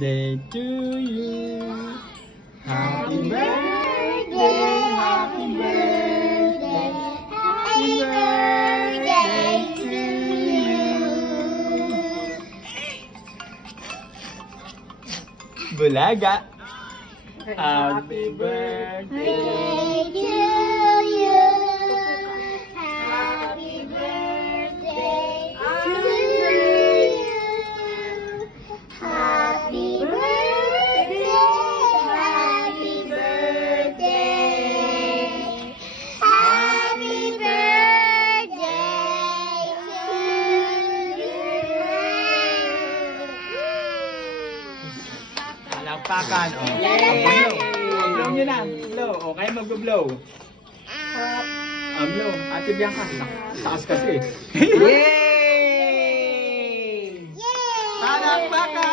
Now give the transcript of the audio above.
birthday to you. Happy birthday, happy birthday, happy birthday to you. Bulaga. Happy birthday to you. Happy birthday to you. Happy birthday. Happy birthday. Happy birthday to you. Palakpakan, oh. Blow. Blow nyo na. Blow. O, kayo mag-blow. Blow. Ate Bianca. Taas kasi. Yay! Yay! Palakpakan!